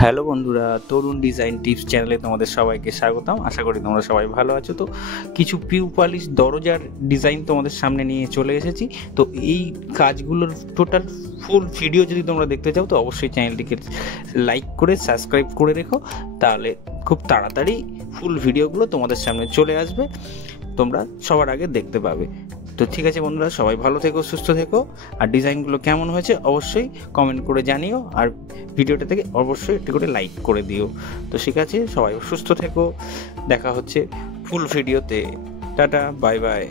Hello বন্ধুরা, তরুণ design tips চ্যানেলে তোমাদের সবাইকে স্বাগতম। আশা করি তোমরা সবাই ভালো আছো। তো কিছু পিউ পলিশ দরজার ডিজাইন তোমাদের সামনে নিয়ে চলে এসেছি। তো এই কাজগুলোর টোটাল ফুল ভিডিও যদি তোমরা দেখতে চাও তো অবশ্যই চ্যানেলটিকে লাইক করে সাবস্ক্রাইব করে রেখো, তাহলে খুব তাড়াতাড়ি ফুল ভিডিওগুলো তোমাদের সামনে চলে আসবে, তোমরা সবার আগে দেখতে পাবে। তো ঠিক আছে বন্ধুরা, সবাই ভালো থেকো, সুস্থ থেকো। আর ডিজাইনগুলো কেমন হয়েছে অবশ্যই কমেন্ট করে জানিও, আর ভিডিওটা থেকে অবশ্যই একটু করে লাইক করে দিও। তো ঠিক আছে, সবাই সুস্থ থেকো, দেখা হচ্ছে ফুল ভিডিওতে। Tata, bye bye.